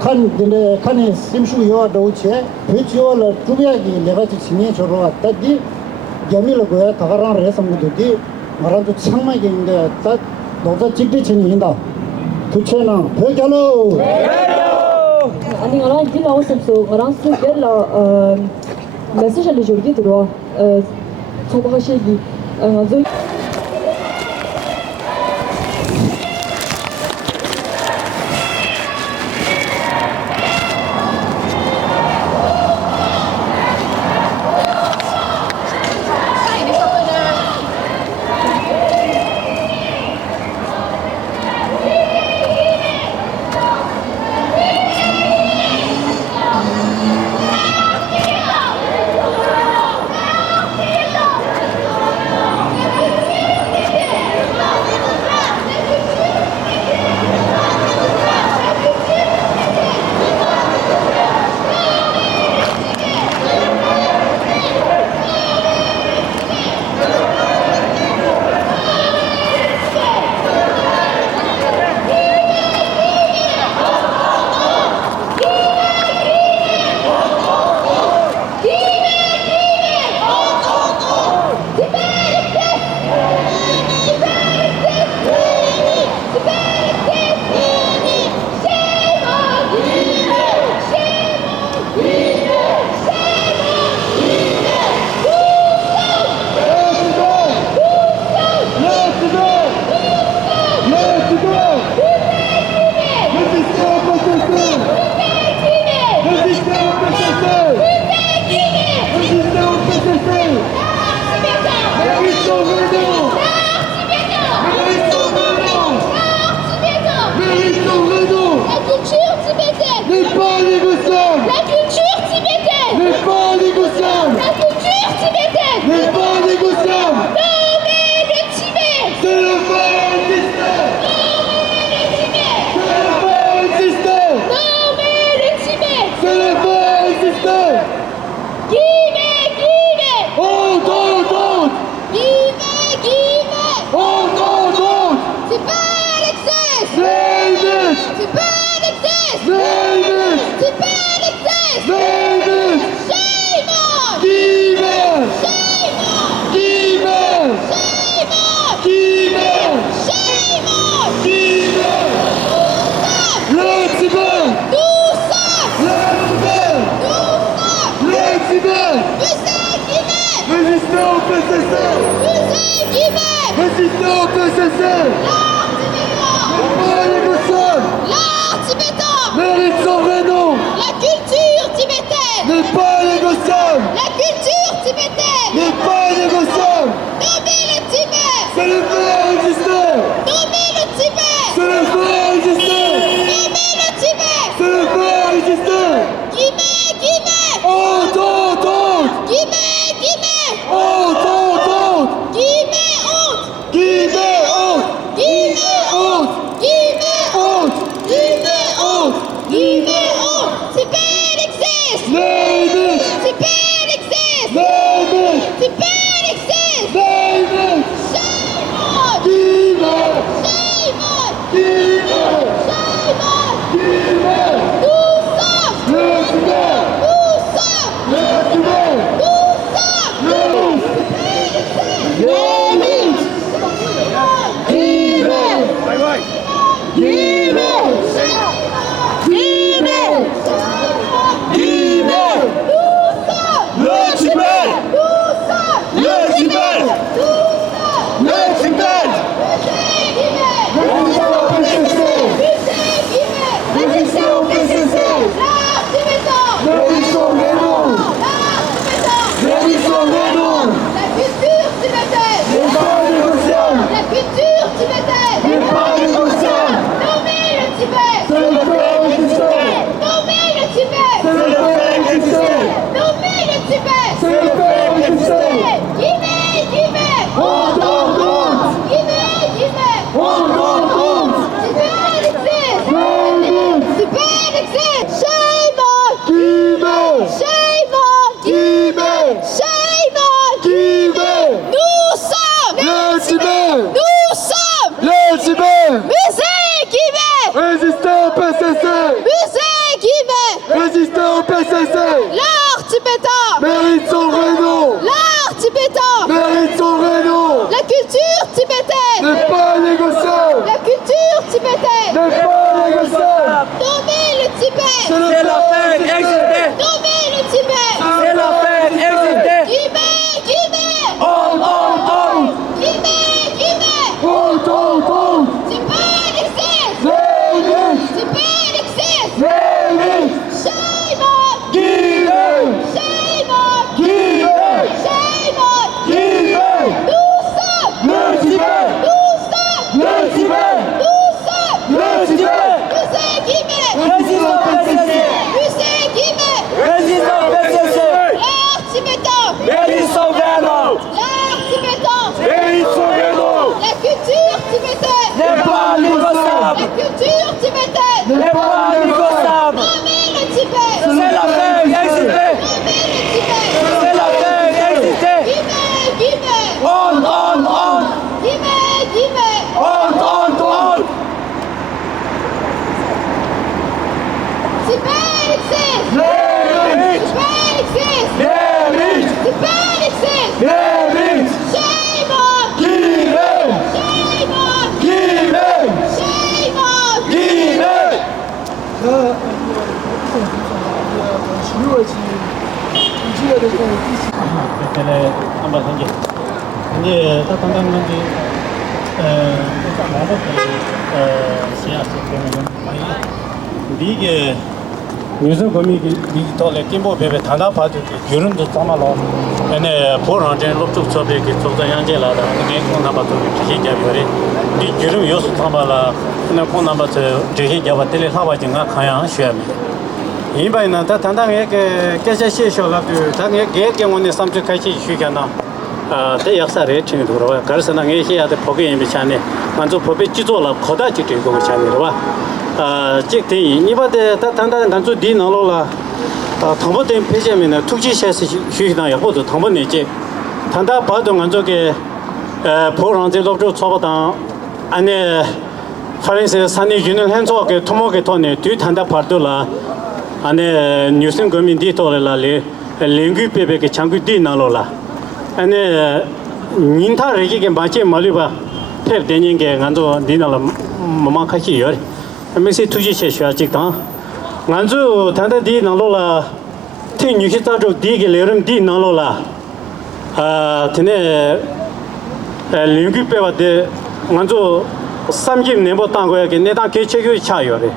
칸에 심수 요아 도체 베치오라 투비아기 레바치 치니 저로가 따디 야밀고야 다가랑 레섬고디 말아도 창마게 인데 따 너자 찍비 치니 인다 두체나 베갈로 아니 ngaran dil awsomso ngaran su gel message le jorgi droit sobrachegi zo C'est pas l'excès. Shame on Guimet! Shame on Guimet! Shame on Guimet! 무슨 고민이 디지털에 김보 베베 단다 파도 유름도 담아라. 에네 보란제 롭쪽 처베게 쪽자 양제라다. 이게 콘나바도 기계 잡이래. 이 유름 요소 담아라. 나 콘나바도 제히 잡아텔레 하바진가 가야 쉬야미. 이바이나 다 단당에 깨셔셔가 그 당에 개경원에 삼주 같이 쉬잖아. 대 역사를 챙겨들어와. 그래서 나 해야돼 법에 임비차네. 먼저 법에 지도라 거다 지키고 그러잖아. 직대 이바데 단단한 간주 디나로라 통보된 페이지에는 투지셔스 휴이나 여보도 통보내지 단다 바동 간족에 보랑제 로조 처보다 안에 프랑스 산이 유는 현조하게 토목에 돈에 뒤 단다 바도라 안에 뉴스 거민 디토라리 랭귀 페베게 장구 디나로라 안에 닌타르기게 마치 말리바 탭 되는게 간조 디나라 마마카시 요 메시 투지체 쉬어직다 간주 단단디 나로라 티뉴히타조 디게 레름 디 나로라 드네 링귀페바데 간주 삼김 네버 땅고야게 내다 개체교 차요레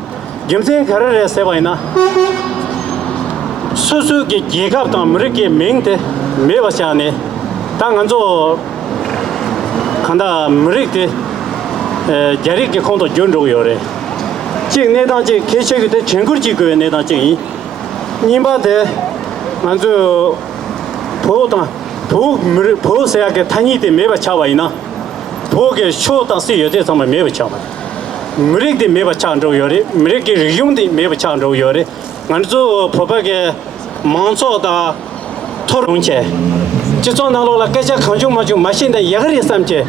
gemsen karare sebaina susu ge gegap ta mrike mengte mebasane 당한조 간다 머리게 자리게 콘도 존조요래 지금 내단지 개체기대 전국지구에 내단지 님바데 먼저 보다 보세하게 타니데 매바 차와이나 보게 쇼다스 여제 정말 매바 차와 머리게 매바 차조요래 머리게 용데 매바 차조요래 먼저 보바게 만소다 토론체 지존나로라 개체 강조마주 마신데 예거리 삼체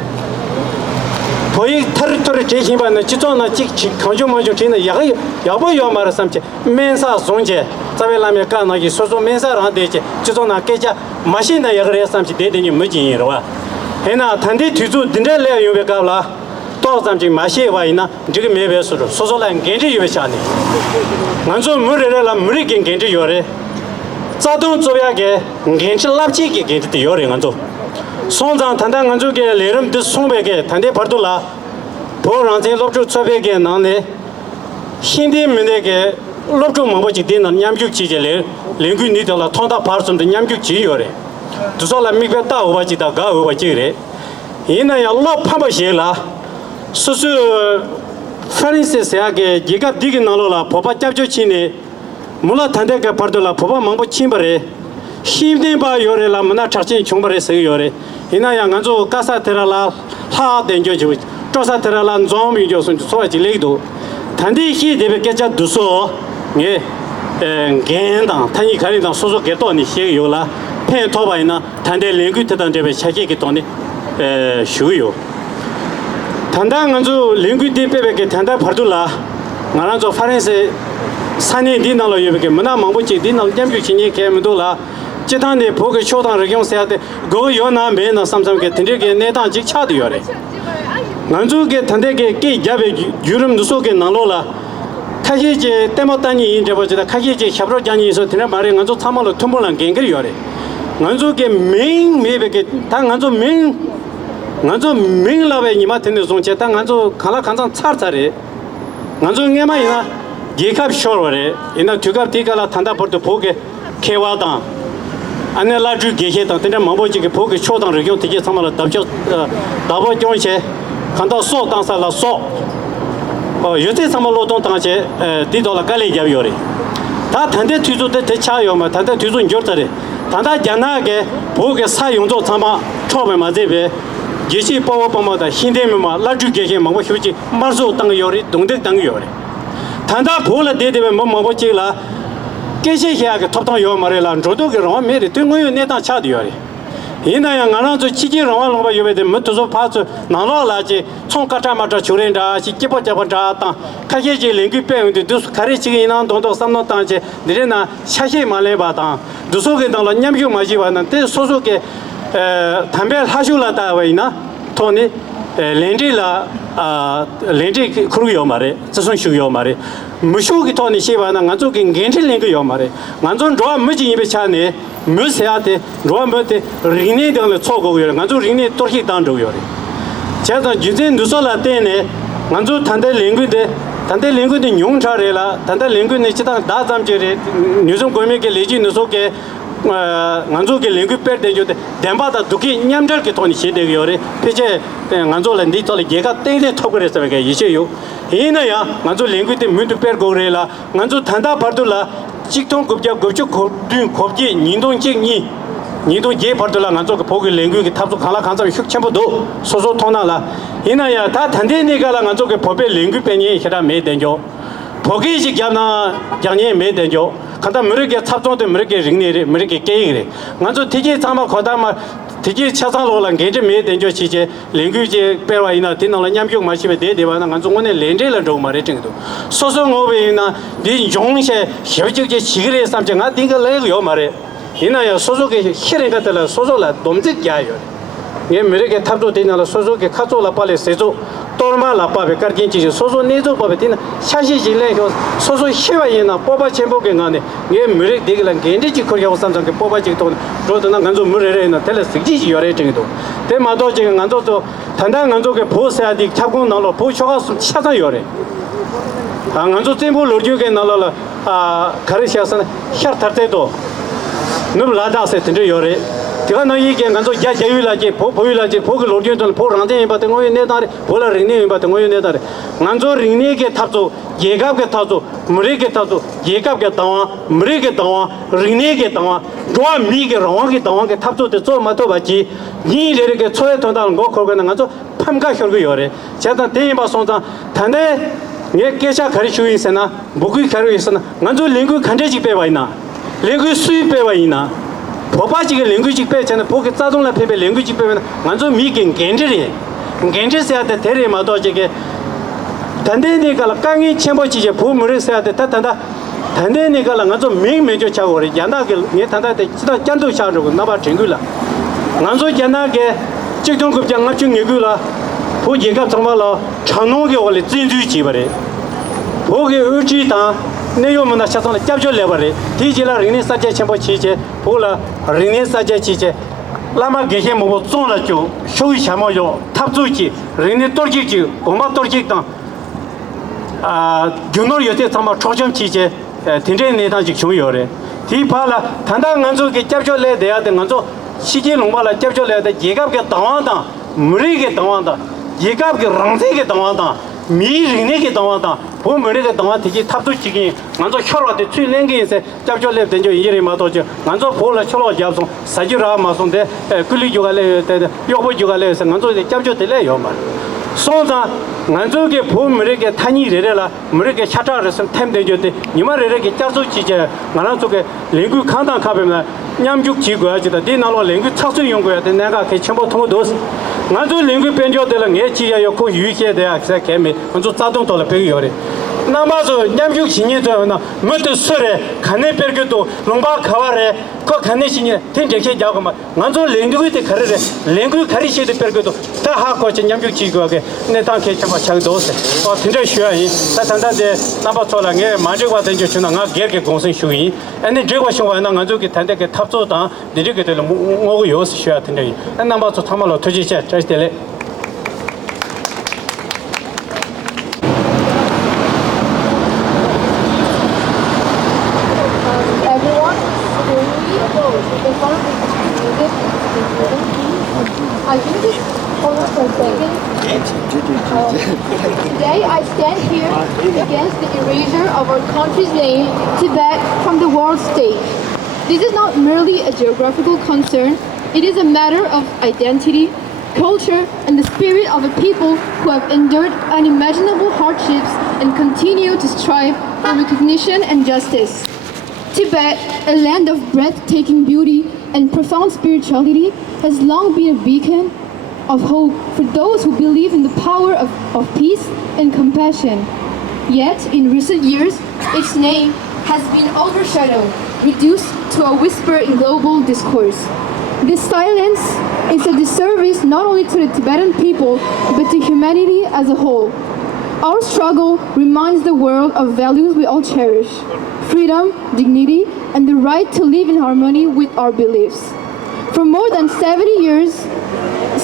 보이 테리토리 제신반의 지존나 직 강조마주 진의 예거 야보요 말을 삼체 멘사 존재 자벨라메 까나기 소소 멘사를 되지 지존나 개체 마신데 예거리 삼체 대대니 뭐진이로와 해나 단대 뒤주 딘레레 요베가라 또 삼체 마시와이나 지금 매베스로 소소란 겐지 요베샤니 먼저 물에라 물이긴 겐지 요래 자동 조약에 겐치 랍치게 겐지 요령한조 송장 단단 간조게 레름드 송백에 단대 버돌라 보랑제 롭주 처백에 나네 힌디 민에게 롭주 먹어지 되는 냠죽 지제래 랭귀 니들라 통다 파르섬도 냠죽 지요래 두살라 미베다 오바지다 가 오바지래 이나야 로 파바시라 수수 프랑스에게 지가 디게 나로라 보바 잡조치네 몰라 단대가 버들라 보바 망보 침버레 힘든바 요래라 문화 차진 총벌에서 요래 이나야 간조 가사 테라라 하 된저지 조사 테라라 좀이 조선 소지 레이도 단대 히 데베게자 두소 예 겐당 탄이 가리당 소소 게도니 시 요라 펜 토바이나 단대 랭귀 테단 데베 차기게 돈이 쉬요 단당 간조 랭귀 데베게 단다 버들라 나라조 프랑스 산이 디나로 여기 문화 망보지 디나로 냠규치니 개면도라 지단에 보게 초당을 경세하되 고요나 매나 삼삼게 된게 내단 직차도 요래 난주게 단대게 게 잡에 유름 누속에 나로라 카히제 때마다니 이제 보지다 카히제 협로장이서 되나 말에 난주 참말로 tumbol한 겐거 요래 난주게 맹 매베게 당 난주 맹라베 니마텐데 zon체 당 난주 칼라 간장 차르차레 난주 녜마이나 예갑 쇼로레 이나 두갑 디가라 탄다 버도 보게 케와다 안엘라주 게헤다 근데 망보지게 보게 초당 region 되게 참말로 답죠 답어 정체 간다 소 당사라 소 요새 참말로 동 당체 디돌라 갈리 잡요레 다 단대 뒤조대 대차요마 단대 뒤조 인저터레 단다 잔나게 보게 사용조 참마 처음에 맞제베 예시 빠와빠마다 힌데메마 라주 게헤 망보 휴지 마르소 땅 요리 동대 땅 요리 단다 보라 데데베 뭐뭐지라 계시해야게 톱당 요 말이라 저도 그런 메리 등고요 내다 차디요리 이나야 나라도 지지롱아 로바 요베데 못도 파츠 나노라지 총카타마자 주렌다 시기버자버자다 카게지 랭귀 빼운데 두스 카레치기 이난 동도 삼노 땅제 니레나 샤시 말레바다 두소게 당로 냠교 마지바나 때 소소게 담배 하슈라다 와이나 토니 렌디라 렌디 크루요 말에 저선 슈요 말에 무쇼기 토니 시바나 간조긴 겐틀랭요 말에 간존 로아 무지 입에 차네 무세한테 로아한테 링네들 초고요. 간조 링네 또히 당조요. 제가 주진 누설라 때네 간조 단대 랭귀데 용차래라 단대 랭귀네 치다 다담제레 뉴좀 고메게 레지 누소게 간조게 랭귀 빼대죠데 덴바다 두기 냠들게 돈이 시대요래 피제 간조라 니톨 얘가 때네 톡그랬어 게 이제요 이나야 간조 랭귀데 문도 빼고래라 간조 단다 바둘라 직통 급자 급주 kopdun kopji nindong jingni nindong je pardola nganzo ko pogi lenggu ki tapsu khala khansa hyuk chembo do soso thona la inaya ta thande ne gala nganzo ke pobe lenggu penye hera me denjo pogi ji gyana gyanye me denjo khanda murege chapso de murege ringne murege keire nganzo tije chama khodama tije cha상로랑 게제 me denjo chije lenggu je pewa ina tinala nyamgyuk ma shibe de dewa na nganzo ngone lenje la ro mare tingdo soso ngobe ina di 용세 협직제 지그레 삼정 아 딩가 레요 말에 이나야 소소게 히레가들 소소라 dom직야요 예 메르게 탑도 되나라 소소게 카조라 빨레 세조 토르마라 빠베 카르긴지 소소 네조 빠베 되나 샤시질레 소소 히와이나 뽑아 쳔보게 나네 예 메르 되글란 겐지지 코리아 삼정게 뽑아지 또 로드나 간조 무레레나 텔레 스기지 요레 ting도 대마도 지금 간조도 단단 간조게 보세야디 차고 나로 보쇼가 차다 요레 안간조 tempo logique nalala 가르시아선 샤르타테도 놈 라다세 텐데 요레 제가 너희게 간조 야야유라지 보유라지 보그 로기온도 보랑데 바던 거에 내다래 볼라 링네 바던 거에 내다래 간조 링네게 탑조 예갑게 탑조 무리게 탑조 예갑게 다와 무리게 다와 링네게 다와 도와 미게 롱하게 다와게 탑조데 조 마토 바지 니 이렇게 초에 돈다는 거 거기는 간조 팜가 혈고 요레 제가 대바 손자 단에 예 계샤 가르치고 있으나 목이 가르치고 있으나 간조 랭귀 간제지 빼와이나 랭귀 수입 빼와이나 보바지게 랭귀지 빼잖아 보게 짜동라 빼빼 랭귀지 빼면 간조 미긴 겐제리 겐제세한테 데레마도 저게 단대니까 강이 첨보지제 보물에서야 돼 따단다 단대니까 간조 맹맹저 차고리 야나게 예 단다데 지다 짠도 차르고 나바 정글라 간조 야나게 직동급장 맞중 얘기라 보기가 정말로 장롱게 원래 진주지 버래 보게 의지다 내용은 사전에 잡절래 버래 디지라 르니 사제 첨부 치제 보라 르니 사제 치제 라마 게게 뭐 zon라죠 쇼이 샤모요 탑주지 르니 tor지지 고마 tor지다 균노 요때 정말 초점 치제 텐제 내다지 중요해 디파라 단단 간조게 잡절래 돼야 돼 간조 시제 농발라 잡절래 돼 예갑게 당한다 무리게 당한다 예갑게 랑세게 당한다 미리네게 당한다 보면에게 당한테 탑도지기 먼저 혈화데 출랭게에서 잡절래 된저 이래 마도죠 먼저 볼라 혈화 잡송 사지라 마송데 끌리조갈래 때 요보조갈래서 먼저 잡절래 요말 소자 먼저게 보면에게 타니래라 머리게 차타르서 템되죠데 니마래게 잡소지제 만한쪽에 랭귀 칸다 카베나 냠죽 지고야지다 디나로 랭귀 차수 연구야 돼 내가 그 첨부 통도 나도 랭귀 변조될 게 지야요 그 유익해 돼야 개미 먼저 자동 돌아 배우요래 나마서 냠죽 신이잖아 뭐도 소래 간에 별게도 롱바 가와래 그 간에 신이 텐제게 자고만 먼저 랭귀 때 가르래 랭귀 가르치도 별게도 다 하고 냠죽 지고하게 내 당케 참 차도세 어 텐제 쉬어이 다 단단데 나바 돌아게 마저가 된게 주나 가 개게 공선 쉬이 근데 제가 신와나 가족이 단대게 탑조다 내리게 될 뭐고 요스 쉬어야 텐데 나바서 참말로 터지지 절대래 I think this hold on for a second. Today I stand here against the erasure of our country's name, Tibet, from the world stage. This is not merely a geographical concern, it is a matter of identity, culture, and the spirit of a people who have endured unimaginable hardships and continue to strive for recognition and justice. Tibet, a land of breathtaking beauty and profound spirituality, has long been a beacon of hope for those who believe in the power of peace and compassion. Yet, in recent years, its name has been overshadowed, reduced to a whisper in global discourse. This silence is a disservice not only to the Tibetan people, but to humanity as a whole. Our struggle reminds the world of values we all cherish: freedom, dignity, and the right to live in harmony with our beliefs. For more than 70 years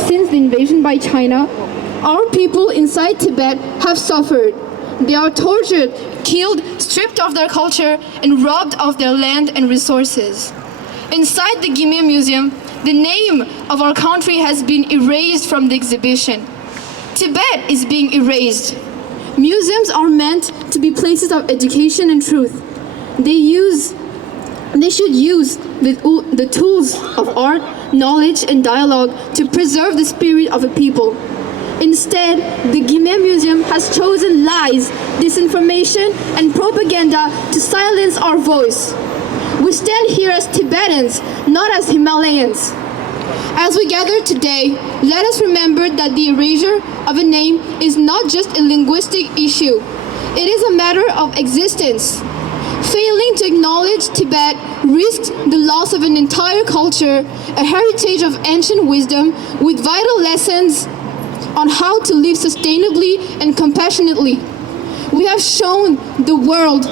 since the invasion by China, our people inside Tibet have suffered. They are tortured, killed, stripped of their culture, and robbed of their land and resources. Inside the Guimet Museum, the name of our country has been erased from the exhibition. Tibet is being erased. Museums are meant to be places of education and truth. They should use the tools of art, knowledge, and dialogue to preserve the spirit of a people. Instead, the Guimet Museum has chosen lies, disinformation, and propaganda to silence our voice. We stand here as Tibetans, not as Himalayans. As we gather today, let us remember that the erasure of a name is not just a linguistic issue. It is a matter of existence. Failing to acknowledge Tibet risks the loss of an entire culture, a heritage of ancient wisdom with vital lessons on how to live sustainably and compassionately. We have shown the world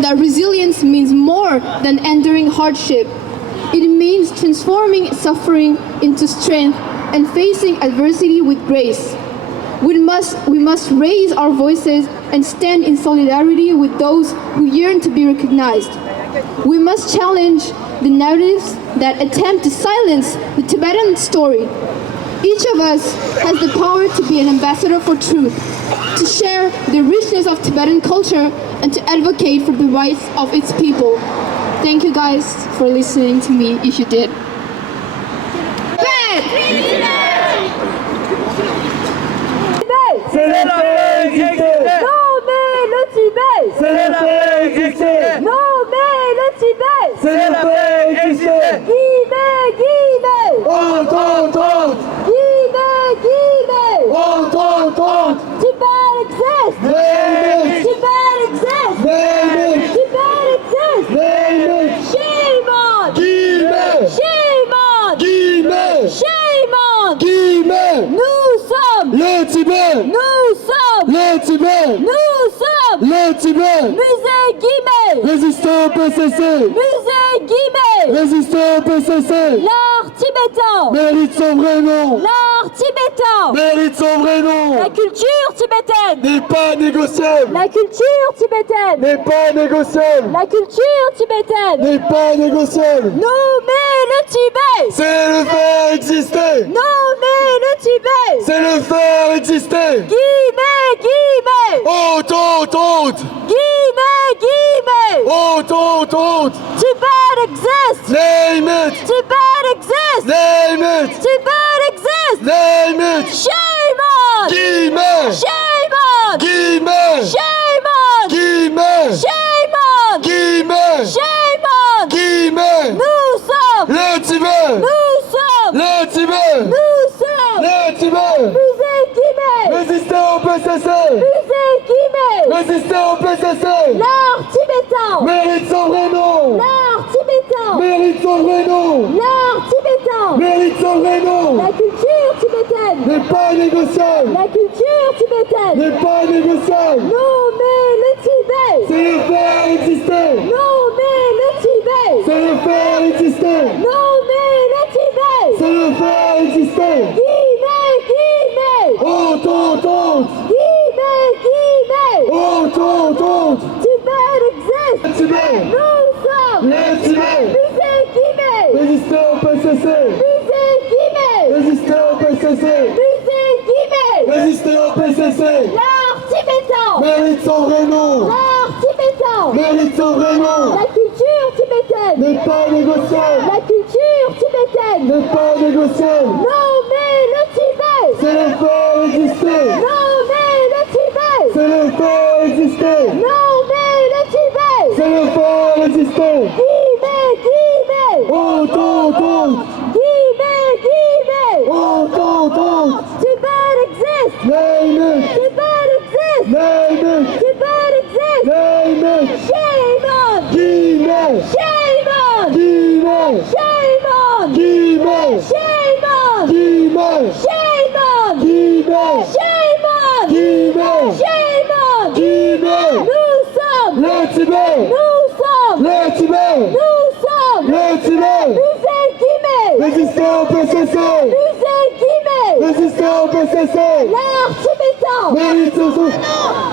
that resilience means more than enduring hardship. It means transforming suffering into strength and facing adversity with grace. We must raise our voices and stand in solidarity with those who yearn to be recognized. We must challenge the narratives that attempt to silence the Tibetan story. Each of us has the power to be an ambassador for truth, to share the richness of Tibetan culture, and to advocate for the rights of its people. Thank you guys for listening to me, if you did. C'est le fait exister. Non mais le Tibet. C'est le fait exister. Non mais le Tibet. C'est le fait exister. Guimet, Guimet. Honte, honte, honte. Guimet, Guimet. Honte, honte, honte. Tibet exists. Name it. Tibet exists. Name it. Tibet exists. Name it. Shame on. Guimet. Shame on. Guimet. Shame on. Guimet. Nous sommes. Le Tibet. Nous sommes. Le Tibet. Nous sommes. Le Tibet. Musée Guimet. Résistants au PCC. Musée Guimet. Résistants au PCC. L'art tibétain. Mérite son vrai nom. L'art tibétain. Mérite son vrai nom. La culture tibétaine. N'est pas négociable. La culture tibétaine. N'est pas négociable. La culture tibétaine. N'est pas négociable. Nommer le Tibet. C'est le faire exister. Nommer le Tibet. C'est le faire exister. Guimet, Guimet. Honte, honte, honte. Guimet, Guimet. Honte, honte, honte. Tibet exists. Name it. Tibet exists. Name it. Tibet exists. Name it. Shame on. Guimet. Shame on. Guimet. Shame on. Guimet. Shame on. Guimet. Shame on. Guimet. Nous sommes. Le Tibet. Nous sommes. Le Tibet. Nous sommes. Le Tibet. Musée Guimet. Résistez au PCC. Musée Guimet. Résistez au PCC. L'art tibétain. Mérite son vrai nom. L'art tibétain. Mérite son vrai nom. L'art tibétain. Mérite son vrai nom. La culture tibétaine. N'est pas négociable. La culture tibétaine. N'est pas négociable. Nommer le Tibet. C'est le faire exister. Nommer le Tibet. C'est le faire exister. Nommer le Tibet. C'est le faire exister. Guimet, Guimet. Honte, honte, honte. Guimet, Guimet. Honte, honte, honte. Tibet exists. Le Tibet. Nous sommes. Le Tibet. Musée Guimet. Résistez au PCC. Musée Guimet. Résistez au PCC. Musée Guimet. Résistez au PCC. L'art tibétain. Mérite son vrai nom. L'art tibétain. Mérite son vrai nom. La culture tibétaine. N'est pas négociable. La culture tibétaine. N'est pas négociable. Nommer le Tibet. C'est le faire exister. Nommer le Tibet. C'est le faire exister. Nommer le Tibet. C'est le faire exister. Guimet, Guimet. Honte, Tibet. Nous sommes. Le Tibet. Nous sommes. Le Tibet. Musée Guimet. Résistez au PCC. Musée Guimet. Résistez au PCC. L'art tibétain. Mérite son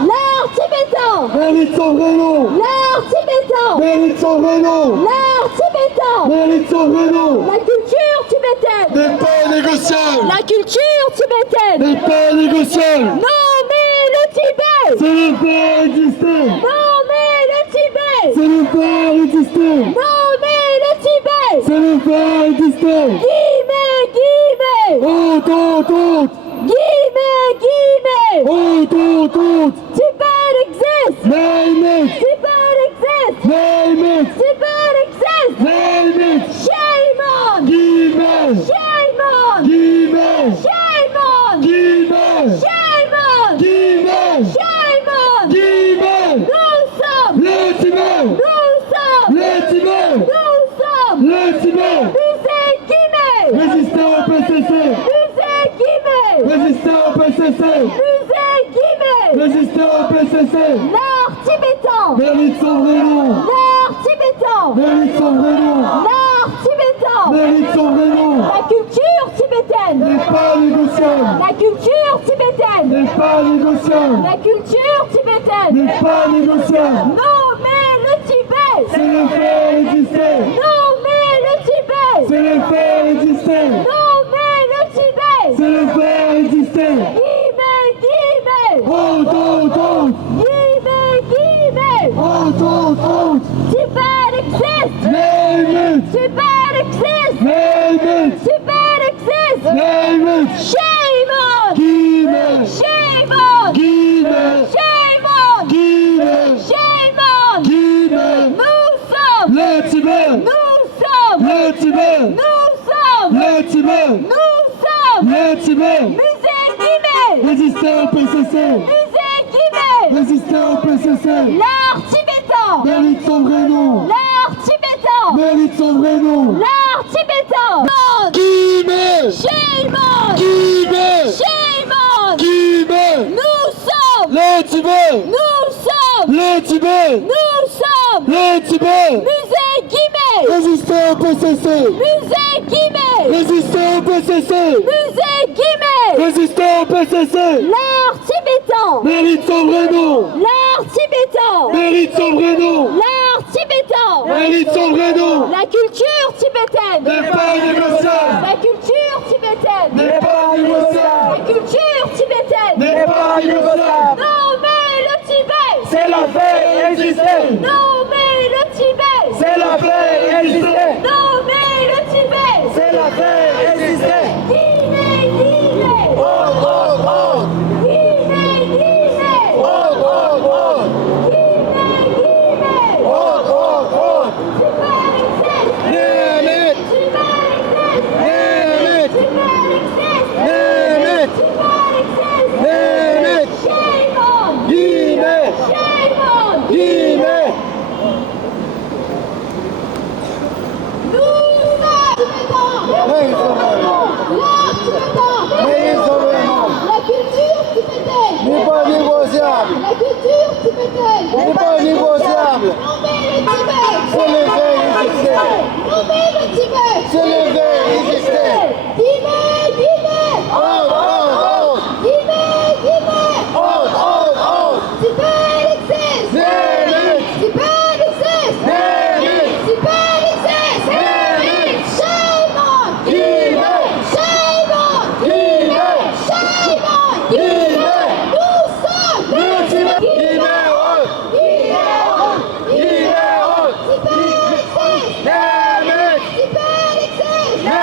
L'art tibétain. Mérite son vrai nom. L'art tibétain. Mérite son vrai nom. L'art tibétain. Mérite son vrai nom. La culture tibétaine. N'est pas négociable. La culture tibétaine. N'est pas négociable. Non mais le Tibet. C'est le faire exister. Non mais le Tibet. C'est le faire exister. Non mais le Tibet. C'est le faire exister. Guimet, Guimet. Honte, honte, honte. Guimet, Guimet. Honte, honte, honte. Tibet exists. Name it. Tibet exists. Name it. Tibet exists. Name it. Shame on. Guimet. Shame on. Guimet. Shame on. Guimet. Shame on. Guimet. Shame on. Guimet. Nous sommes. Le Tibet. Nous sommes. Le Tibet. Nous sommes. Le Tibet. Musée Guimet. Résistez au PCC. Musée Guimet. Résistez au PCC. Musée Guimet. Résistez au PCC. L'art tibétain. Mérite son vrai nom. L'art tibétain. Mérite son vrai nom. L'art tibétain. Mérite son vrai nom. La culture tibétaine. N'est pas négociable. La culture tibétaine. N'est pas négociable. La culture tibétaine. N'est pas négociable. Non mais le Tibet. C'est le faire exister. Non mais le Tibet. C'est le faire exister. Non mais le Tibet. C'est le faire exister. Guimet, Guimet. Honte, honte, honte. Guimet, Guimet. Honte, honte, honte. Tibet exists. Name it. Tibet exists. Name it. Tibet exists. Name it. Shame on. Guimet. Shame on. Guimet. Shame on. Guimet. Shame on. Guimet. Nous sommes. Le Tibet. Nous sommes. Le Tibet. Nous sommes. Le Tibet. Nous sommes. Le Tibet. Musée Guimet. Résistez au PCC. Musée Guimet. Résistez au PCC. L'art tibétain. Mérite son vrai nom. L'art tibétain. Mérite son vrai nom. L'art tibétain. Guimet. Shame on. Guimet. Shame on. Guimet. Nous sommes. Le Tibet. Nous sommes. Le Tibet. Nous sommes. Le Tibet. Musée Guimet. Résistez au PCC. Musée Guimet. Résistez au PCC. Musée Guimet. Résistez au PCC. L'art tibétain. Mérite son vrai nom. L'art tibétain. Mérite son vrai nom. L'art tibétain. Mérite son vrai nom. La culture tibétaine. N'est pas négociable. La culture tibétaine. N'est pas négociable. La culture tibétaine. N'est pas négociable. Non mais le Tibet. C'est la paix exister. Non mais le Tibet. C'est la paix exister. Non mais le Tibet. C'est la paix exister. Guimet, Guimet. Oh, oh, oh. Guimet, Guimet. Oh, oh, oh. Guimet, Guimet. Oh, oh, oh. Tibet exists. Name it. Tibet exists. Name it. Tibet exists. Name it. Tibet exists. Name it. Shame on. Guimet. Shame on. Guimet. Nous sommes tibétains. Mérite son vrai nom. L'art tibétain. Mérite son vrai nom. La culture tibétaine. N'est pas négociable. La culture tibétaine. N'est pas négociable. Non mais le Tibet. C'est le fait exister. Non mais le Tibet. C'est le fait exister. Guimet, Guimet. Oh, oh, oh. Guimet, Guimet. Oh, oh, oh. Tibet exists. Name it. Tibet exists. Name it. Tibet exists. Name it. Shame on. Guimet. Shame on. Guimet. Shame on. Guimet. Nous sommes. Le Tibet. Guimet. Oh. Guimet. Guimet. Oh. Tibet exists. Name it. Tibet exists. Name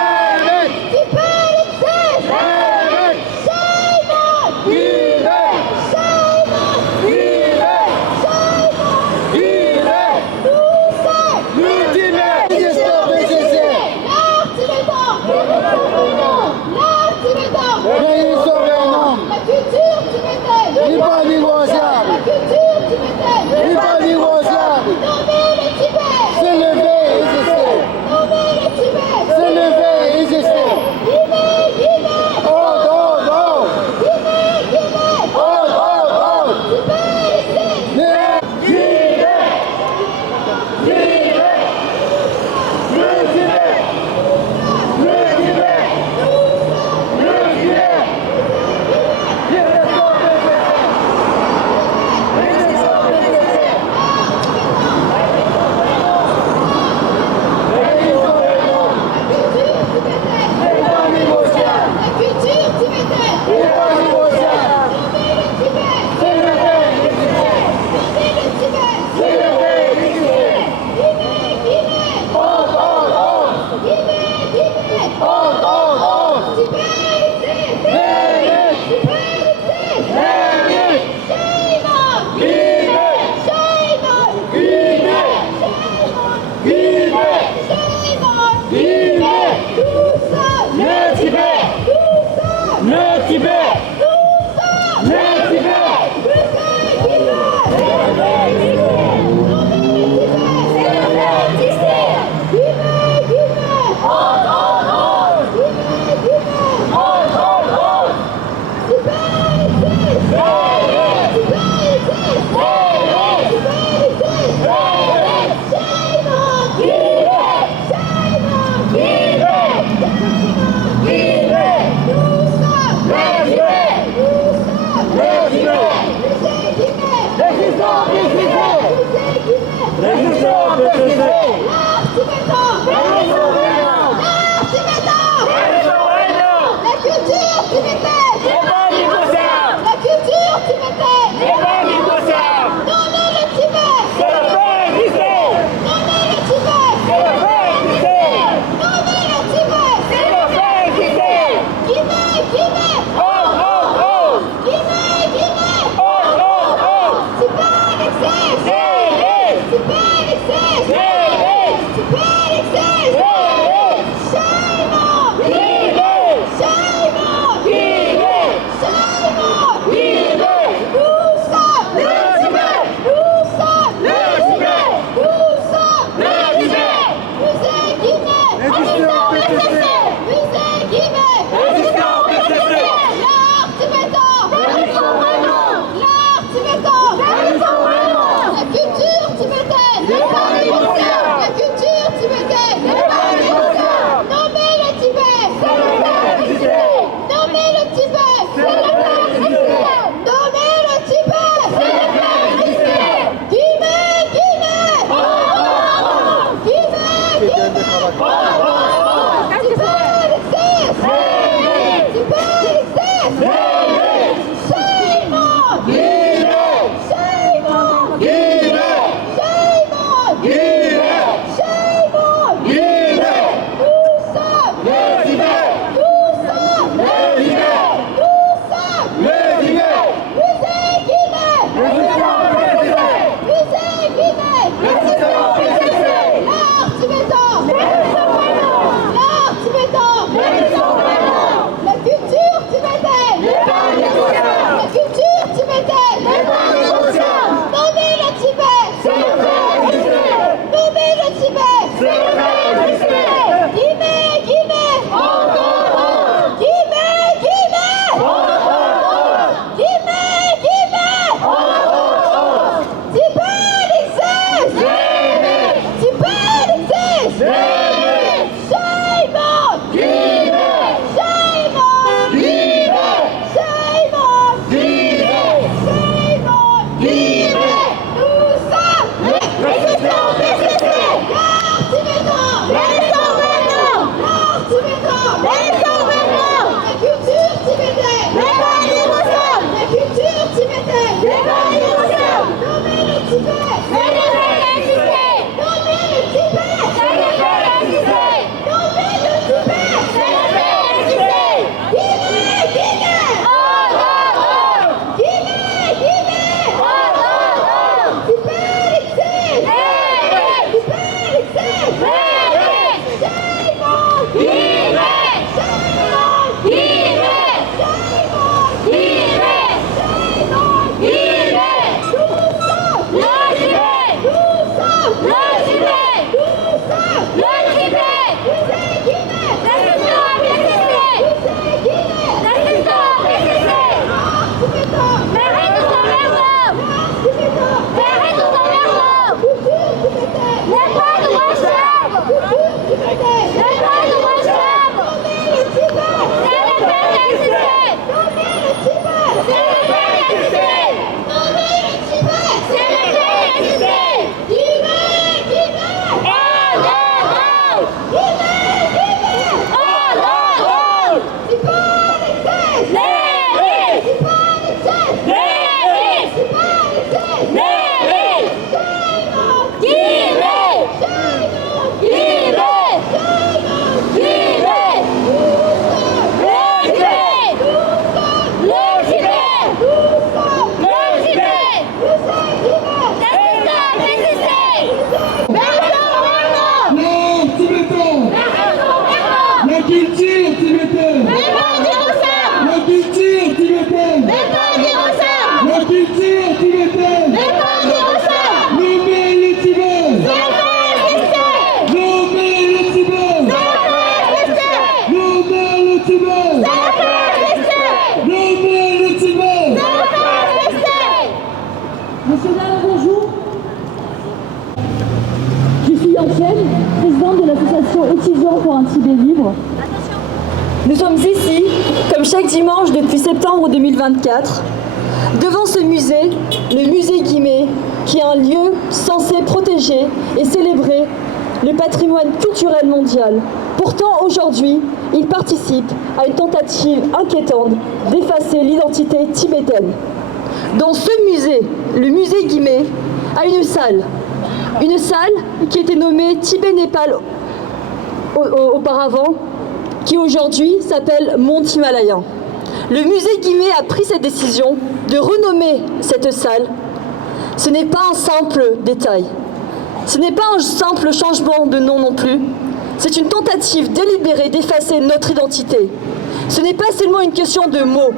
présidente de l'association étudiants pour un Tibet libre. Nous sommes ici, comme chaque dimanche depuis septembre 2024, devant ce musée, le musée Guimet, qui est un lieu censé protéger et célébrer le patrimoine culturel mondial. Pourtant, aujourd'hui, il participe à une tentative inquiétante d'effacer l'identité tibétaine. Dans ce musée, le musée Guimet a une salle qui était nommée Tibet-Népal auparavant, qui aujourd'hui s'appelle Mont Himalayan. Le musée Guimet a pris cette décision de renommer cette salle Ce n'est pas un simple détail. Ce n'est pas un simple changement de nom non plus. C'est une tentative délibérée d'effacer notre identité. Ce n'est pas seulement une question de mots.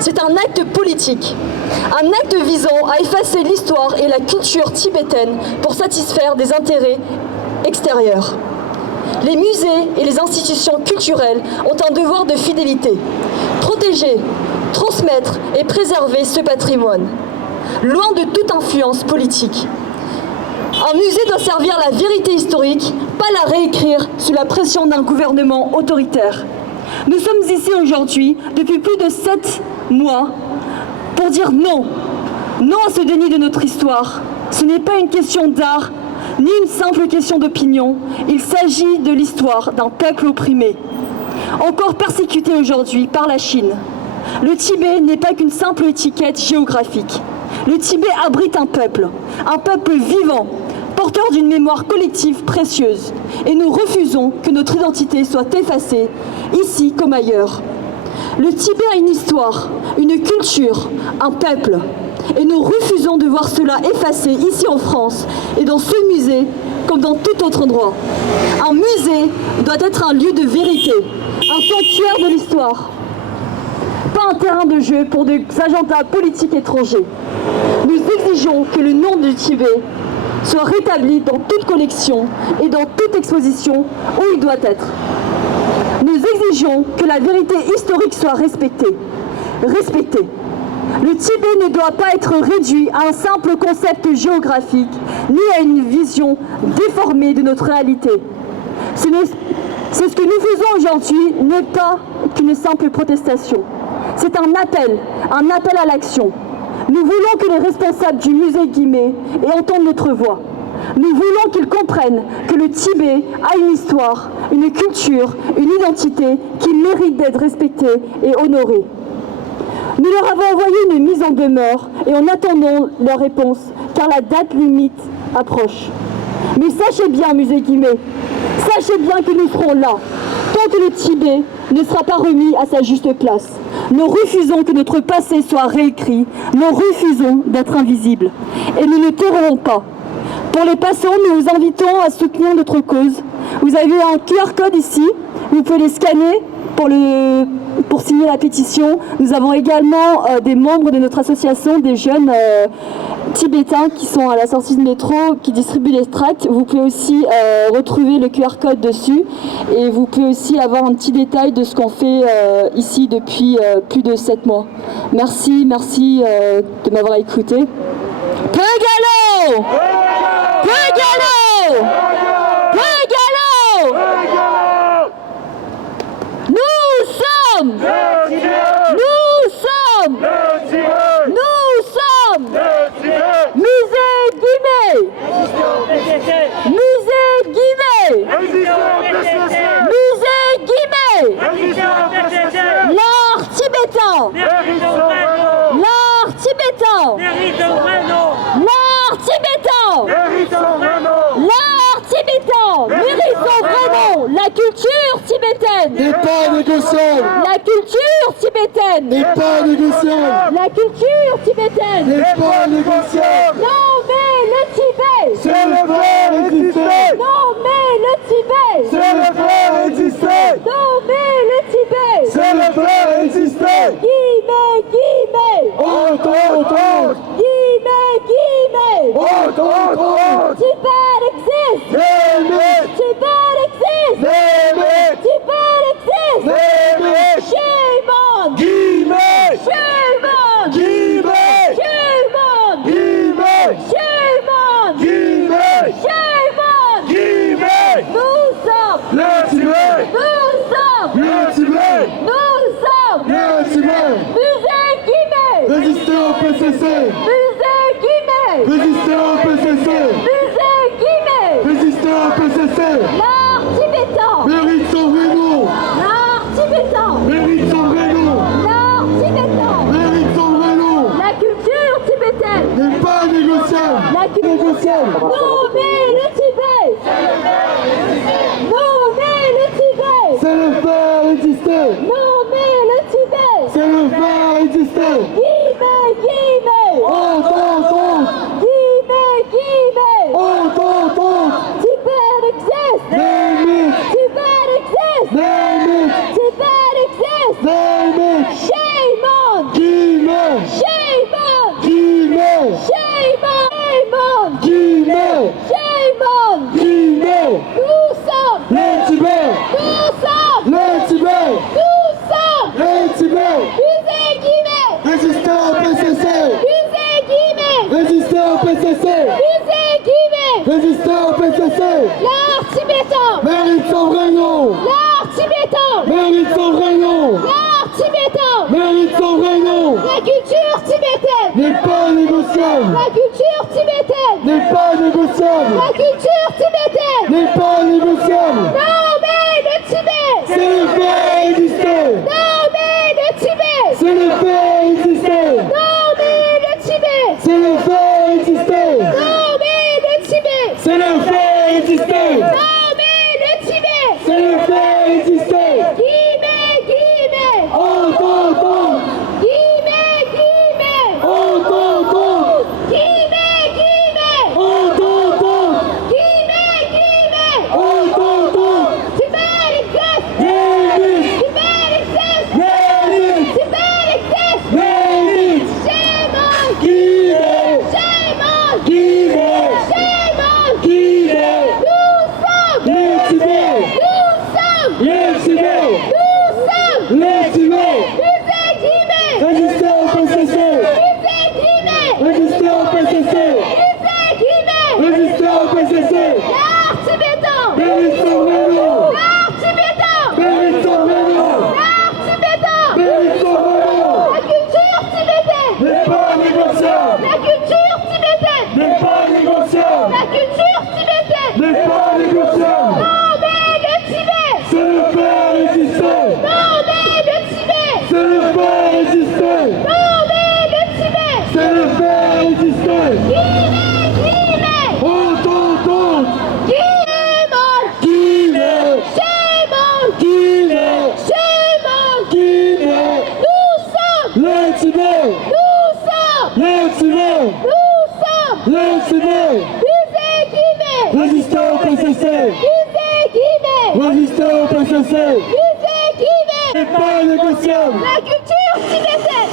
C'est un acte politique. Un acte visant à effacer l'histoire et la culture tibétaine pour satisfaire des intérêts extérieurs. Les musées et les institutions culturelles ont un devoir de fidélité. Protéger, transmettre et préserver ce patrimoine, loin de toute influence politique. Un musée doit servir la vérité historique, pas la réécrire sous la pression d'un gouvernement autoritaire. Nous sommes ici aujourd'hui, depuis plus de 7 mois, pour dire non. Non à ce déni de notre histoire. Ce n'est pas une question d'art, ni une simple question d'opinion. Il s'agit de l'histoire d'un peuple opprimé, encore persécuté aujourd'hui par la Chine. Le Tibet n'est pas qu'une simple étiquette géographique. Le Tibet abrite un peuple vivant, porteur d'une mémoire collective précieuse. Et nous refusons que notre identité soit effacée, ici comme ailleurs. Le Tibet a une histoire, une culture, un peuple. Et nous refusons de voir cela effacé ici en France et dans ce musée comme dans tout autre endroit. Un musée doit être un lieu de vérité, un sanctuaire de l'histoire, pas un terrain de jeu pour des agendas politiques étrangers. Nous exigeons que le nom du Tibet soit rétabli dans toute collection et dans toute exposition où il doit être. Nous exigeons que la vérité historique soit respectée. Le Tibet ne doit pas être réduit à un simple concept géographique, ni à une vision déformée de notre réalité. Ce que nous faisons aujourd'hui n'est pas qu'une simple protestation. C'est un appel à l'action. Nous voulons que les responsables du musée Guimet entendent notre voix. Nous voulons qu'ils comprennent que le Tibet a une histoire, une culture, une identité qui mérite d'être respectée et honorée. Nous leur avons envoyé une mise en demeure et en attendant leur réponse, car la date limite approche. Mais sachez bien, musée Guimet, sachez bien que nous serons là, tant que le Tibet ne sera pas remis à sa juste place. Nous refusons que notre passé soit réécrit, nous refusons d'être invisibles. Et nous ne tairons pas. Pour les passants, nous vous invitons à soutenir notre cause. Vous avez un QR code ici, vous pouvez les scanner pour signer la pétition. Nous avons également des membres de notre association, des jeunes tibétains qui sont à la sortie de métro, qui distribuent les tracts. Vous pouvez aussi retrouver le QR code dessus et vous pouvez aussi avoir un petit détail de ce qu'on fait ici depuis plus de 7 mois. Merci de m'avoir écouté. Peu galop! Peu galop! Peu galop! Nous sommes musée Guimet. Musée Guimet. Musée Guimet. L'art tibétain. L'art tibétain. L'art tibétain. L'art tibétain mérite son vrai nom. La culture tibétaine n'est pas négociable. La culture tibétaine N'est pas négociable. La culture tibétaine N'est pas négociable. Non mais le Tibet C'est le faire exister. Non mais le Tibet C'est le faire exister. Non mais le Tibet C'est le faire exister. Guimet, Guimet Honte, honte, honte. Guimet, Guimet Honte, honte, honte. Tibet existe Name it. Tibet existe Name it. Tibet existe Name it. Shame on Guimet. Shame on Guimet. Shame on Guimet. Shame on Guimet. Shame on Guimet. Nous sommes Le Tibet. Nous sommes Le Tibet. Nous sommes Le Tibet. Musée Guimet Résistez au PCC. Musée Guimet Résistez au PCC. Musée Guimet Résistez au PCC. L'art tibétain Mérite son vrai nom. L'art tibétain Mérite son vrai nom. L'art tibétain Mérite son vrai nom. La culture tibétaine N'est pas négociable. La culture Négociable. Non mais le Tibet Non mais le Tibet C'est le faire exister. Non mais le Tibet C'est le faire exister. Guimet, Guimet Honte, honte, honte. Guimet Résister au PCC. L'art tibétain. Mérite son vrai nom. L'art tibétain. Mérite son vrai nom. L'art tibétain. Mérite son vrai nom. La culture tibétaine. N'est pas négociable. La culture tibétaine. N'est pas négociable. La culture tibétaine. N'est pas négociable. Non mais le Tibet. C'est le fait exister. Non mais le Tibet. C'est le fait exister. Non mais le Tibet. C'est le fait exister. Non mais le Tibet. C'est le fait exister. Non mais le Tibet. C'est le fait exister. Guimet, Guimet. Entendons. Guimet, Guimet. Entendons. Guimet, Guimet. Entendons. Guimet, Guimet. Entendons. Tibet exists. Mérite. Tibet exists. Mérite. Tibet exists. Mérite. Shame on. Guimet. Shame on. Guimet. Shame on. Guimet. Nous sommes. Les Tibet. Nous sommes. Les Tibet. Nous sommes. Les Tibet. Musée Guimet. Résister au PCC. Musée Guimet. Résister au PCC. Musée Guimet. Résister au PCC. L'art tibétain. Mérite son vrai nom. L'art tibétain. Mérite son vrai nom. L'art tibétain. Mérite son vrai nom. La culture tibétaine. N'est pas négociable. La culture tibétaine. N'est pas négociable. La culture tibétaine. N'est pas négociable. Non mais le Tibet. C'est le faire exister. Non mais le Tibet. C'est le faire exister. Non mais le Tibet. C'est le faire exister. Guimet, Guimet. Entendons. Shame on. Guimet. Shame on. Guimet. Shame on. Guimet. Nous sommes. Les Tibet. Nous sommes. Les Tibet. Nous sommes. Les Tibet. Musée Guimet. Résister au PCC. Musée Guimet. Résister au PCC. Musée Guimet. N'est pas négociable. La culture tibétaine.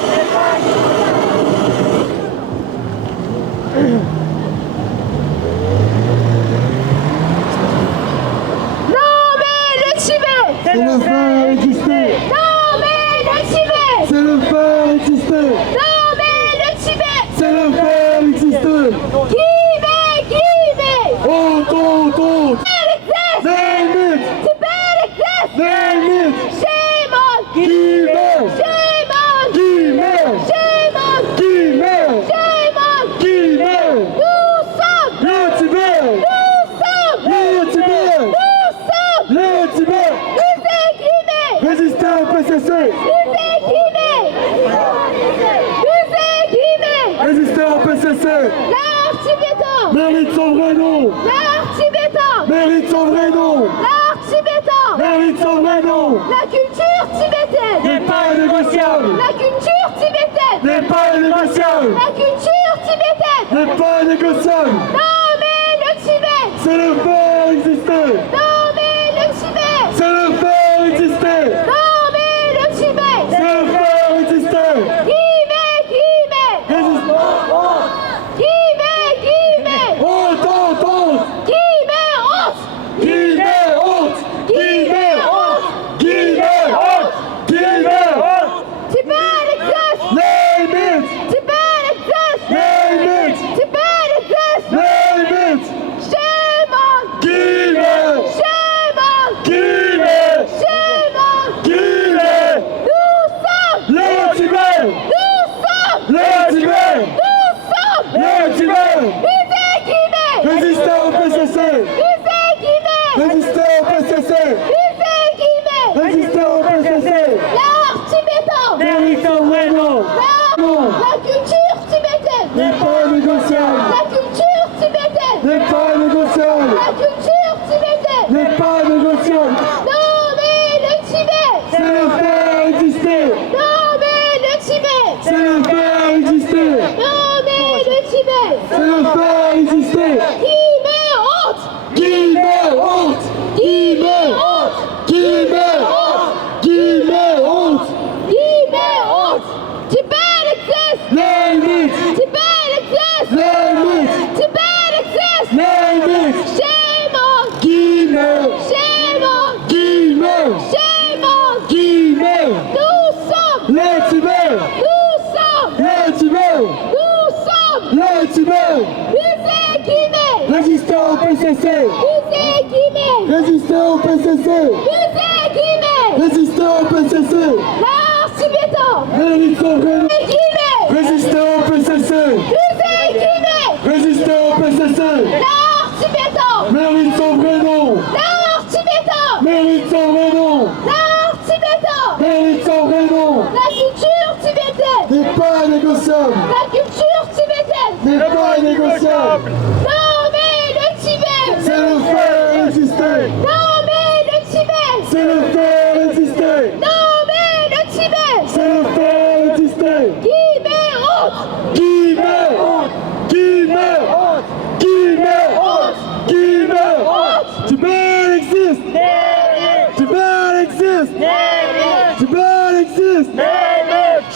Non mais le Tibet. C'est le faire exister. Non mais le Tibet. C'est le faire exister. Non mais le Tibet. C'est le faire exister. Guimet, Guimet. Entendons. Tibet exists. Name it. Tibet exists. Name it. Shame on. Guimet. Shame on. Guimet. Shame on. Guimet. Shame on. Guimet. Nous sommes. Les Tibet. Nous sommes. Les Tibet. Nous sommes. Les Tibet. Musée Guimet. Résister au PCC. Musée Guimet. Musée Guimet. Résister au PCC. L'art tibétain. Mérite son vrai nom. L'art tibétain. Mérite son vrai nom. L'art tibétain. Mérite son vrai nom. La culture tibétaine. N'est pas négociable. La culture tibétaine. N'est pas négociable. La culture tibétaine. N'est pas négociable. Non mais le Tibet. C'est le faire exister. Non mais le Tibet. C'est le faire exister. Non mais le Tibet. C'est le faire exister. Guimet, Guimet. Résister. Guimet, Guimet. Entendons. Guimet, honte. Guimet honte. Guimet honte. Guimet honte. Guimet honte. Tibet exists. Name it. Tibet exists. Name it. Tibet exists. Name it. Shame on. Guimet. Résistez au PCC. Musée Guimet. Résistez au PCC. Musée Guimet. Résistez au PCC. L'art tibétain. Mérite son vrai nom. Guimet. Résistez au PCC. Musée Guimet. Résistez au PCC. L'art tibétain. Mérite son vrai nom. L'art tibétain. Mérite son vrai nom. L'art tibétain. Mérite son vrai nom. La culture tibétaine. N'est pas négociable. La culture tibétaine. N'est pas négociable. Non mais le Tibet. C'est le faire exister. Non mais le Tibet. C'est le faire exister. Non mais le Tibet. C'est le faire exister. Guimet honte. Guimet. Guimet. Guimet. Guimet. Tibet existe. Tibet existe. Tibet existe.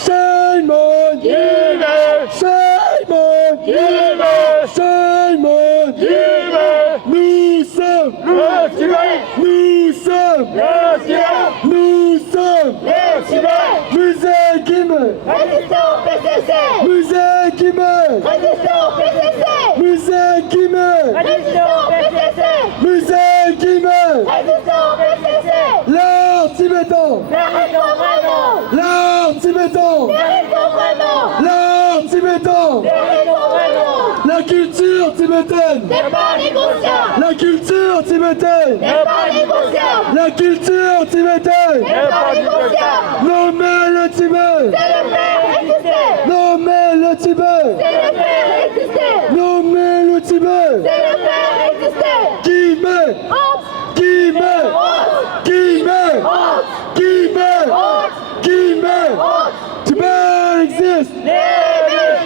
Shame on Guimet. Shame on Guimet. Shame on Guimet. Nous sommes le Tibet. Nous sommes le Tibet. Nous sommes le Tibet. Musée Guimet. Résistez au PCC. Musée Guimet. Résistez au PCC. Musée Guimet. Résistez au PCC. Musée Guimet. Résistez au PCC. L'art tibétain. Mérite son vrai nom. L'art tibétain. Mérite son vrai nom. L'art tibétain. Mérite son vrai nom. La culture tibétaine. N'est pas négociable. La culture tibétaine. N'est pas négociable. La culture tibétaine. N'est pas négociable. Nommez le Tibet. C'est le faire exister. Nommez le Tibet. C'est le faire exister. Nommez le Tibet. C'est le faire exister. Guimet. Honte. Guimet. Honte. Guimet. Honte. Guimet. Honte. Guimet. Honte. Tibet existe.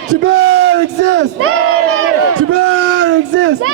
Tibet existe. Tibet existe.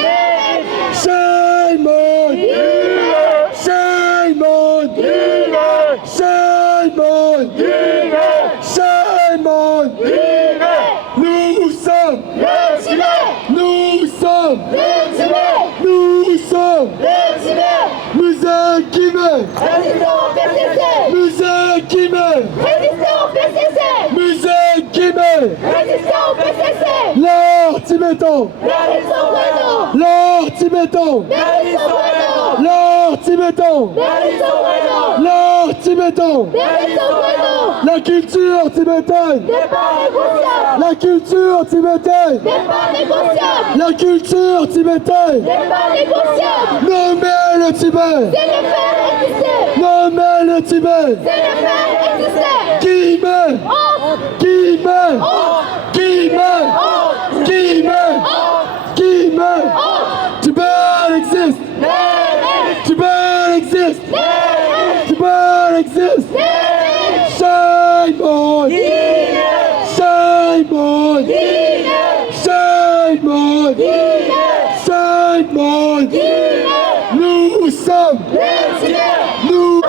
Shame on Guimet. Shame on Guimet. Shame on Guimet. Shame on Guimet. Nous sommes Le Tibet. Nous sommes Le Tibet. Nous sommes Le Tibet. Musée Guimet. Résistez au PCC. Musée Guimet. Résistez au PCC. Musée Guimet. Résistez au PCC. L'art tibétain. Mérite son vrai nom. L'art tibétain. Mérite son vrai nom. L'art tibétain. Mérite son vrai nom. L'art tibétain. Mérite son vrai nom. La culture tibétaine. N'est pas négociable. La culture tibétaine. N'est pas négociable. La culture tibétaine. N'est pas négociable. Nommez le Tibet. C'est le faire exister. Nommez le Tibet. C'est le faire exister. Guimet. Honte. Guimet. Honte. Guimet. Honte. Guimet. Honte. Guimet. Honte. Tibet existe. Mérite. Tibet existe. Mérite. Tibet existe. Mérite. Shame on. Shame on. Shame on. Shame on. Nous sommes. Le Tibet. Nous.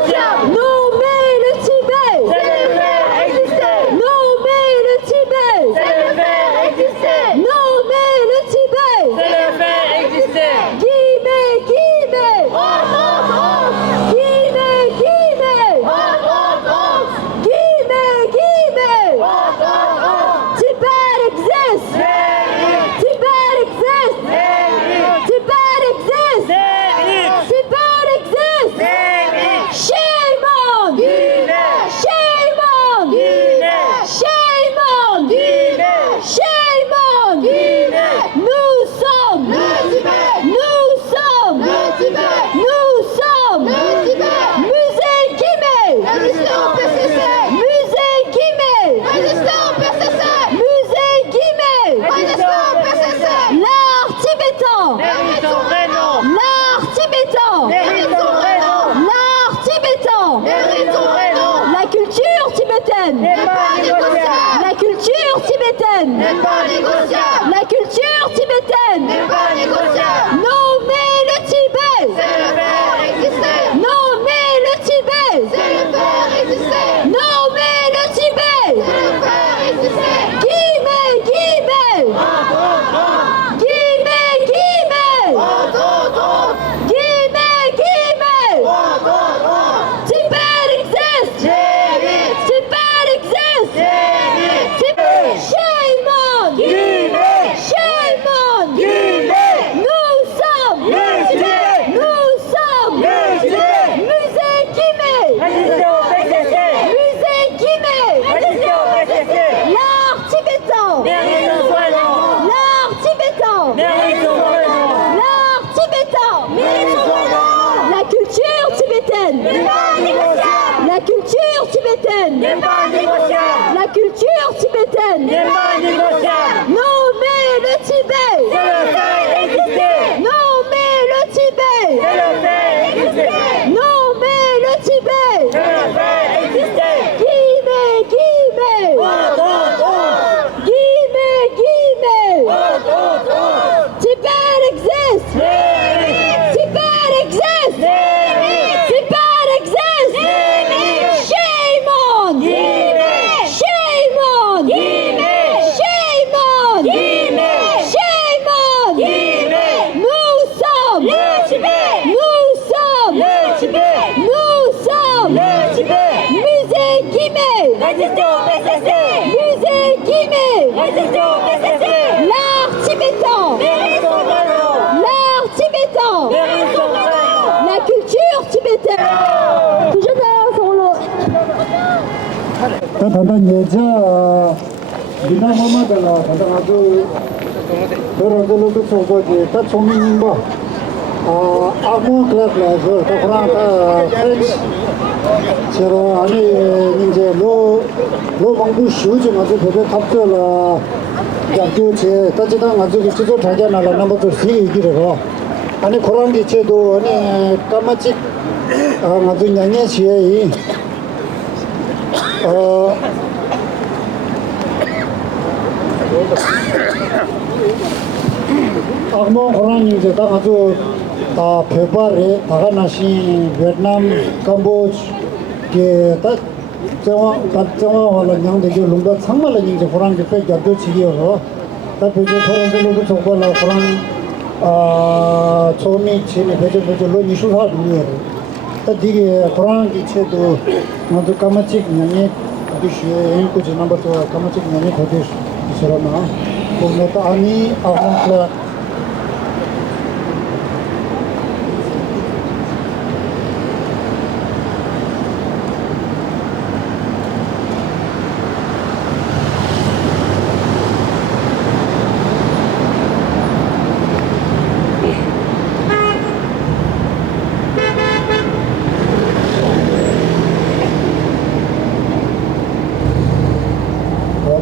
Nommez le Tibet. C'est le faire exister. Nommez le Tibet. C'est le faire exister. Nommez le Tibet. C'est le faire exister. Guimet, Guimet. Honte, honte, honte. Guimet, Guimet. Honte, honte, honte. Guimet, Guimet. Honte, honte, honte. Tibet existe. Mérite. Tibet existe. Mérite. Tibet existe. Mérite. Tibet existe. Mérite. Shame on. Guimet. Shame on. Guimet. Shame on. Guimet. Shame on. Guimet. Nous sommes. Le Tibet. Nous sommes. Le Tibet. Nous sommes. Le Tibet. Musée Guimet. Résistez au PCC. Musée Guimet. Résistez au PCC. Musée Guimet. Résistez au PCC. L'art tibétain. Mérite son vrai nom. L'art tibétain. Mérite son vrai nom. L'art tibétain. Mérite son vrai nom. La culture tibétaine. N'est pas négociable. La culture tibétaine. N'est pas négociable. La culture tibétaine. N'est pas négociable. Nommez le Tibet. C'est le faire exister. Nommez le Tibet. C'est le faire exister. Nommez le Tibet. C'est le faire exister. Guimet, Guimet. Honte, honte, honte. Guimet, Guimet. Honte, honte, honte. Guimet, Guimet. Honte, honte, honte. Tibet existe. Mérite. Tibet existe. Mérite. Tibet. Shame on. Guimet. Shame on. Guimet. n'est pas négociable. La culture tibétaine N'est pas négociable. La culture tibétaine N'est pas négociable. Non mais le Tibet C'est le fait exister. Non mais le Tibet C'est le fait exister. Non mais le Tibet C'est le fait exister. Guimet, Guimet Guimet, Guimet Tibet exists Tibet exists Tibet exists Shame on Shame on Shame on Shame on Nous sommes Nous sommes Musée Guimet Résistez au PCC. Musée Guimet Résistez au PCC. L'art tibétain Mérite son honneur. L'art tibétain Mérite son honneur. La culture tibétaine 단단 예자 미나마마달라 단단 아주 여러분들도 저거지 다聪明봐. 아무 클래스에서 그러나 프렌치 제가 아니 이제 로 방부 쉬우지 마서 배배 탑절라 약주제 따지당 아주 기초 자견하라 넘어도 시 얘기를 아니 그런 게 제도 아니 까마치 아주 냥냥시에 악몽 호랑이 이제 다 아주 페바레 다가나시 베트남 캄보지 게다 정화 활라 냥데 롱다 상말라 이제 호랑이 배 잡도 지기어서 다 배제 토론들로 정보라 호랑 초미 치네 배제로 이슈하 누르요 다 디게 호랑이 체도 모두 까마치 냥이 아주시에 कुछ नंबर तो कमचिक मैंने प्रदेश इसरोना बोलने तो आनी आहोंकला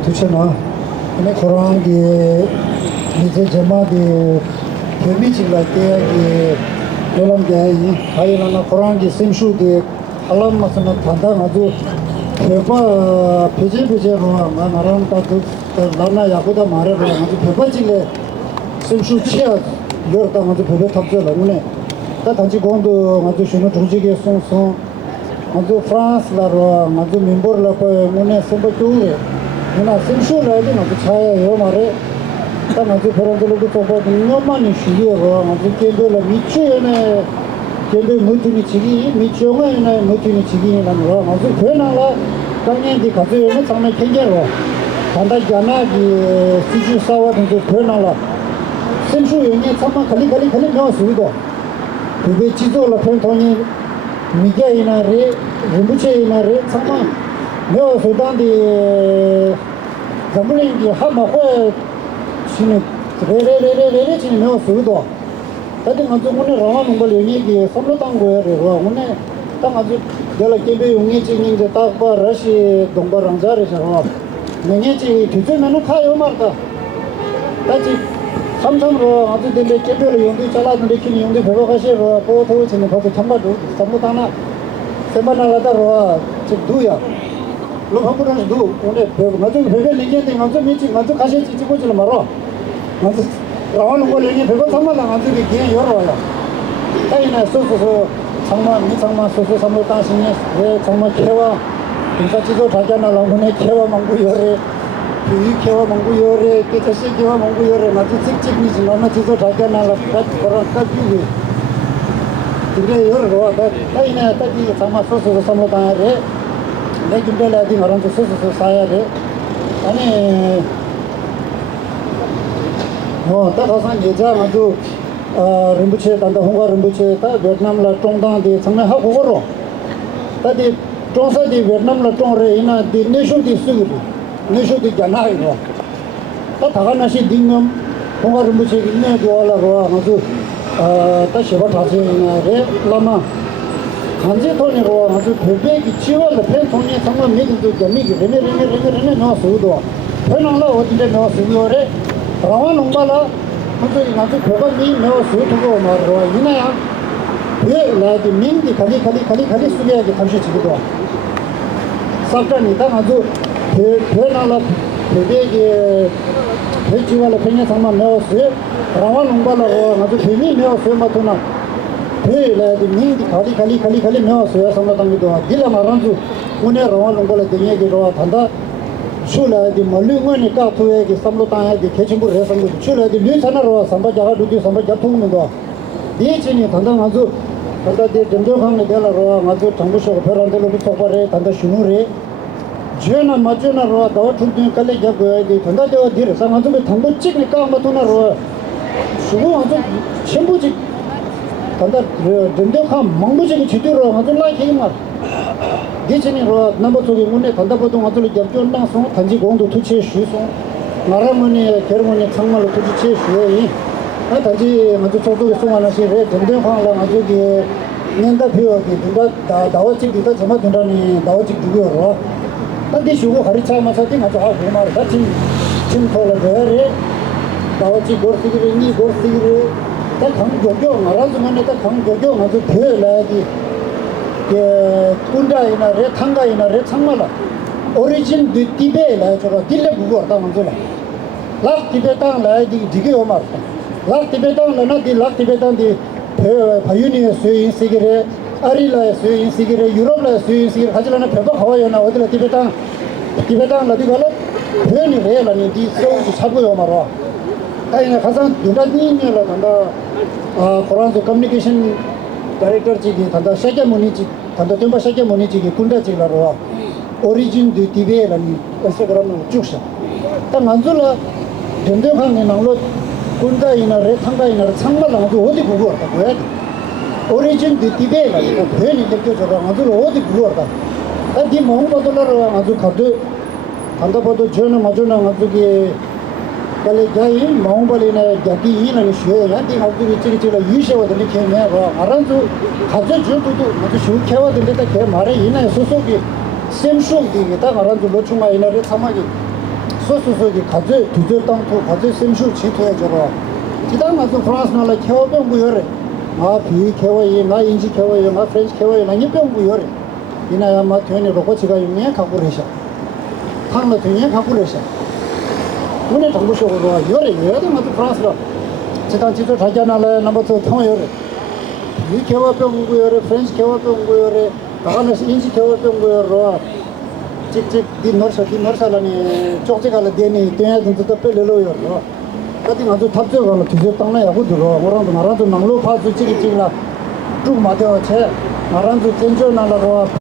두셔나 근데 그런 게 이제 저마디 개미질라 때에 그런 게 하이라나 그런 게 심수게 할람마스나 단단 아주 배바 배제로 나랑 다도 나나 야보다 말해라 아주 배바질래 심수 치아 여다 아주 배배 탑절라 오늘 다 단지 공도 아주 신호 조직에 송송 아주 프랑스라로 아주 멤버라고 오늘 선배도래 나 심수라도 나 차야 요 말에 다 아주 그런들도 또 너만이 쉬어요 아주 걔들 미치네 걔들 무튼이 지기 미치오가이나 무튼이 지기라는 거 아주 괜찮아 당연히 가져오면 정말 괜찮아 단단하게 수주 싸워도 괜찮아 심수 용에 참아 칼리 넣었어도 그게 지도를 편통이 미개이나리 림부체이나리 참아 내가 소단디 zambulingi hama khoe chini re chini meo sudo tadi ngazu ngune rawa mongol yungi ki samlo tango ya re rawa ngune ta ngazu dala kebe yungi chi nyingze takpa rashi dongpa rangza re rawa ngenye chi tuzu menu kaya marta tachi samsam rawa ngazu dele kebe yungi chala dende kini yungi bhego kashi rawa po togo chini bhago chamba do samlo tana semba nalata rawa chik duya 로 한번은 도 오늘 맞아 배배 얘기했는데 맞아 미치 맞아 가시 찍고 줄 말아 맞아 라원 거 얘기 배고 상마다 맞아 이게 열어요 타이나 소소소 정말 미 정말 소소 삼로 당신이 왜 정말 개와 인사 지도 다잖아 라고네 개와 망고 열에 이 개와 망고 열에 깨끗이 개와 망고 열에 맞아 찍찍이지 너무 지도 다잖아 라 그런 까지기 그래 열어 타이나 타지 정말 소소소 삼로 당에 내 김별라디 말한테 소소소 사야 돼. 아니 따라서 예자 아주 림부체 단다 홍가 림부체 다 베트남라 똥당데 정말 하고 걸어. 다디 똥사디 베트남라 똥레 이나 디 네쇼디 수기. 네쇼디 자나이로. 다 다가나시 딩엄 홍가 림부체 있네 도와라로 아주 다 쉐바 타세나레 라마 단지 돈이고 아주 베베기 지원을 팬 돈이 정말 미국도 미기 레메 넣었어도 편안라 어딘데 넣었어요래 라완 옹발라 무슨 아주 배반이 넣었어도 말로 이나야 왜 라디 민디 칼리 수비하게 당시 지기도 sabdani 아주 배나라 배배게 배지와라 팽에 상만 넣었어요. 라완 옹발라고 아주 배미 넣었어요. 맞구나. 배라디 민디 칼리 넣었어요. 상마당도 딜라 마란주 오늘 라완 옹발라 되게로 단다 슐라디 멀리고니 까투에게 삼로당에게 개침부를 해서 슐라디 류산으로 삼바자가 두디 삼바자 통문도 이진이 단다 아주 단다데 전정항에 되라로 아주 정부쇼 별안들로 붙어버려 단다 슈누리 제나 마제나로 더 퉁퉁 깔래 잡고야지 단다데 디르 상한도 당도 찍니까 아마도나로 수고 아주 전부지 단다 전정항 망부지 지도로 아주 라이게 말 이진이로 넘버 쪽에 문에 단다보동 아주 잡존나서 단지 공도 투치 쉬소 나라문이 결문이 정말로 투치 쉬어이 단지 아주 저도 송하나시 전정항랑 아주게 년다 배워기 누가 나와지 비다 정말 된다니 나와지 누구요 근데 쉬고 가르쳐마서 띵하자 하고 말 같이 침토를 배래 나와지 고르기를 다 강조교 말하자면 다 강조교 아주 배라디 예 군다이나레 탕가이나레 참말라 오리진 디베라 저거 딜레 부고 다 먼저라 라 티베탄 라디 디게 오마르 라 티베탄 라나 디 티베탄 디 바유니에 스웨인 시게레 아리라에 스웨인 시게레 유럽라에 스웨인 시게레 하질라나 페바 하와이나 어디라 티베탄 라디 갈라 베니 레라니 디 소우지 차고요 마라 아이나 가상 누다니니라 간다 아 코란스 커뮤니케이션 다이렉터 지기 단다 샤게모니지 단다 템바 샤게모니지 군다 지라로 오리진 디 티베라니 인스타그램 쭉샤 딱 만줄라 전정항에 나올로 군다이나레 탕가이나레 창말랑도 어디 보고 왔다 뭐야 오리진 디 티베라니 괜히 느껴져라 만줄 어디 보고 왔다 디 몽바돌라로 아주 가도 단다보도 저는 마주나 아주게 kalai jai maungbalina jaki ina ni shwe ya di hawdu ni chiri chira yushewa dili ke me ro aranzu khaje jutu tu maju shu khewa dili ta ke mare ina soso ki semshung di ta aranzu lochunga ina re samagi soso ki khaje tujo tang tu khaje semshu chi thoya jaro jidang azu france na la khewa pe bu yore ma bi khewa yi ma inji khewa yi ma french khewa yi na ni pe bu yore ina ya ma thene ro ko chiga yi me khapur hesha thang la thene khapur hesha 오늘 정부식으로 열에 맞아 프랑스로 지단 지도 자자나래 넘버 2 통화 열에 이 개화병 구열에 프렌치 개화병 구열에 나가는 인지 개화병 구열로 직직 디 너사라니 쪽지가라 되니 되는데 또 뺄려요 그때 아주 탑재가로 뒤져 땅나 야고 들어 뭐라도 나라도 남로 파주 찍이라 쭉 맞아 제 나란도 전전나라로